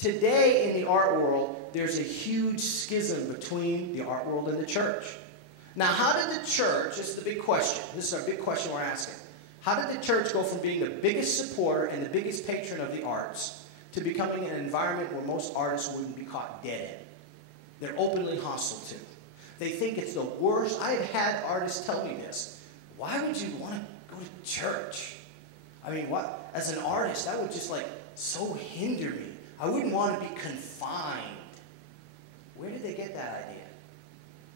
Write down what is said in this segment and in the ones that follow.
Today in the art world, there's a huge schism between the art world and the church. Now, how did the church, this is the big question, this is our big question we're asking, how did the church go from being the biggest supporter and the biggest patron of the arts to becoming an environment where most artists wouldn't be caught dead in? They're openly hostile to. They think it's the worst. I've had artists tell me this. Why would you want to go to church? I mean, what? As an artist, that would just like so hinder me. I wouldn't want to be confined. Where did they get that idea?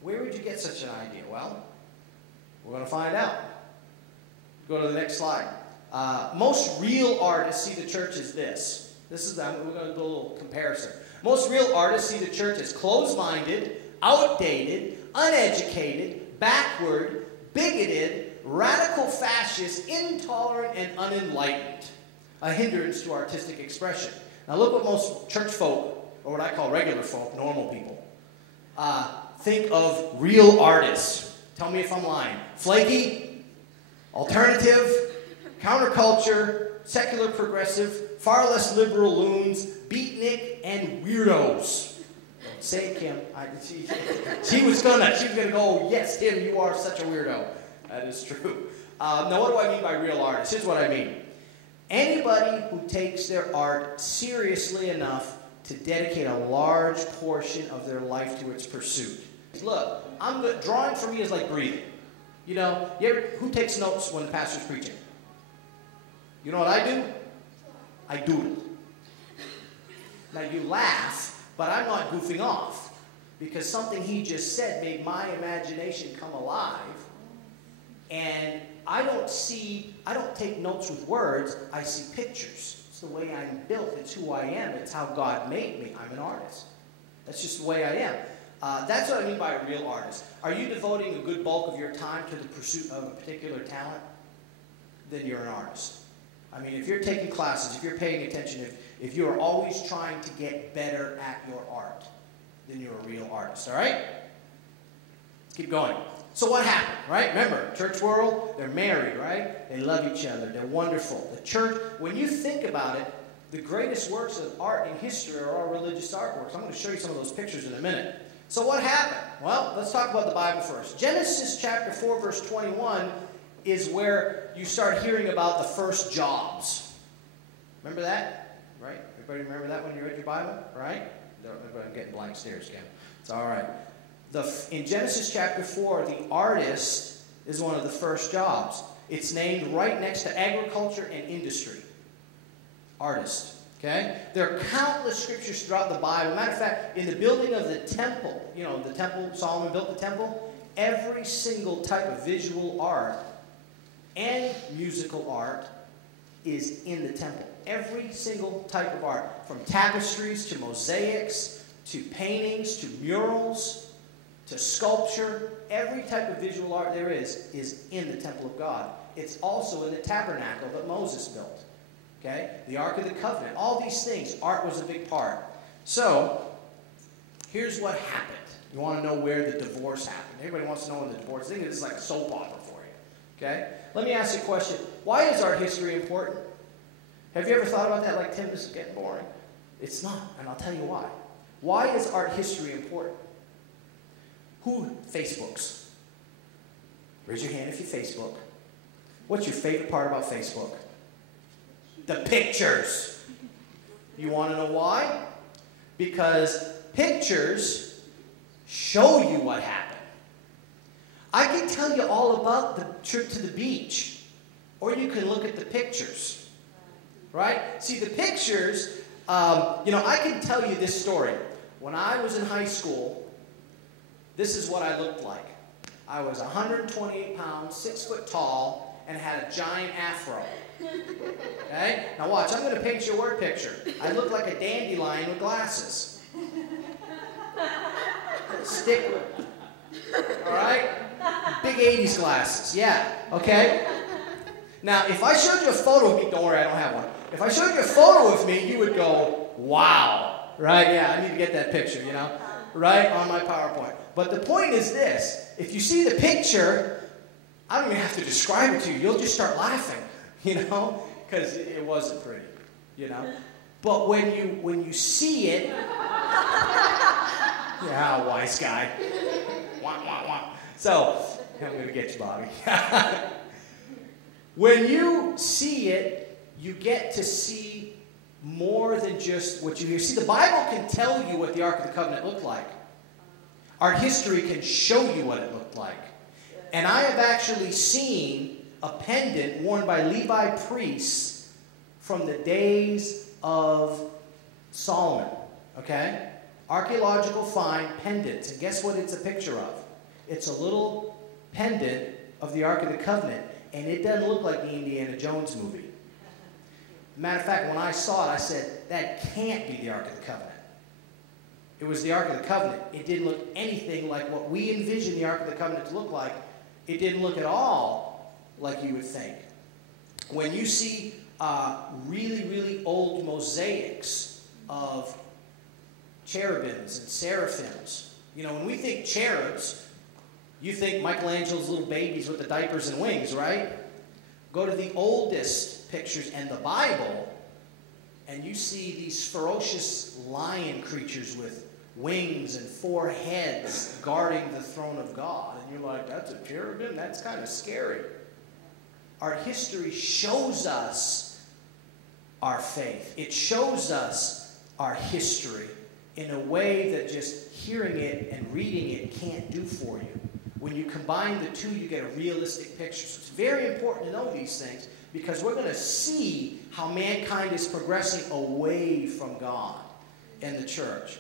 Where would you get such an idea? Well, we're going to find out. Go to the next slide. Most real artists see the church as this. We're going to do a little comparison. Most real artists see the church as closed-minded, outdated, uneducated, backward, bigoted, radical fascist, intolerant, and unenlightened. A hindrance to artistic expression. Now look what most church folk, or what I call regular folk, normal people, think of real artists. Tell me if I'm lying. Flaky, alternative, counterculture, secular progressive, far less liberal loons, beatnik, and weirdos. Don't say it, Kim. She was gonna go, yes, Tim, you are such a weirdo. That is true. Now what do I mean by real artists? Here's what I mean. Anybody who takes their art seriously enough to dedicate a large portion of their life to its pursuit. Look, drawing for me is like breathing. You know, who takes notes when the pastor's preaching? You know what I do? I doodle. Now you laugh, but I'm not goofing off because something he just said made my imagination come alive. And I don't take notes with words, I see pictures. It's the way I'm built, it's who I am, it's how God made me. I'm an artist. That's just the way I am. That's what I mean by a real artist. Are you devoting a good bulk of your time to the pursuit of a particular talent? Then you're an artist. I mean, if you're taking classes, if you're paying attention, if you're always trying to get better at your art, then you're a real artist, all right? Let's keep going. So what happened, right? Remember, church world, they're married, right? They love each other. They're wonderful. The church, when you think about it, the greatest works of art in history are all religious artworks. I'm going to show you some of those pictures in a minute. So what happened? Well, let's talk about the Bible first. Genesis chapter 4, verse 21 is where you start hearing about the first jobs. Remember that? Right? Everybody remember that when you read your Bible? Right? I'm getting blank stares, Cam. It's all right. In Genesis chapter 4, the artist is one of the first jobs. It's named right next to agriculture and industry. Artist. Okay? There are countless scriptures throughout the Bible. Matter of fact, in the building of the temple, you know, the temple, Solomon built the temple, every single type of visual art and musical art is in the temple. Every single type of art, from tapestries to mosaics to paintings to murals to sculpture, every type of visual art there is in the temple of God. It's also in the tabernacle that Moses built. Okay? The Ark of the Covenant. All these things, art was a big part. So, here's what happened. You want to know where the divorce happened. Everybody wants to know when the divorce. I think this is like a soap opera for you. Okay? Let me ask you a question. Why is art history important? Have you ever thought about that? Like, Tim, this is getting boring. It's not, and I'll tell you why. Why is art history important? Who Facebooks? Raise your hand if you Facebook. What's your favorite part about Facebook? The pictures. You want to know why? Because pictures show you what happened. I can tell you all about the trip to the beach, or you can look at the pictures. Right? See, the pictures, you know, I can tell you this story. When I was in high school, this is what I looked like. I was 128 pounds, 6 foot tall, and had a giant afro. Okay? Now watch, I'm going to paint you a word picture. I look like a dandelion with glasses. Stick with it. All right? Big 80s glasses. Yeah. Okay? Now, if I showed you a photo of me, don't worry, I don't have one. If I showed you a photo of me, you would go, wow. Right? Yeah, I need to get that picture, you know? Right? On my PowerPoint. But the point is this. If you see the picture, I don't even have to describe it to you. You'll just start laughing, you know? Because it wasn't pretty, you know? But when you see it, yeah, wise guy. Wah, wah, wah. So, I'm going to get you, Bobby. When you see it, you get to see more than just what you hear. See, the Bible can tell you what the Ark of the Covenant looked like. Art history can show you what it looked like. And I have actually seen a pendant worn by Levi priests from the days of Solomon. Okay? Archaeological find pendants. And guess what it's a picture of? It's a little pendant of the Ark of the Covenant. And it doesn't look like the Indiana Jones movie. Matter of fact, when I saw it, I said, that can't be the Ark of the Covenant. It was the Ark of the Covenant. It didn't look anything like what we envision the Ark of the Covenant to look like. It didn't look at all like you would think. When you see really, really old mosaics of cherubims and seraphims, you know, when we think cherubs, you think Michelangelo's little babies with the diapers and wings, right? Go to the oldest pictures and the Bible, and you see these ferocious lion creatures with wings and 4 heads guarding the throne of God. And you're like, that's a cherubim? That's kind of scary. Art history shows us our faith. It shows us our history in a way that just hearing it and reading it can't do for you. When you combine the two, you get a realistic picture. So it's very important to know these things because we're going to see how mankind is progressing away from God and the church.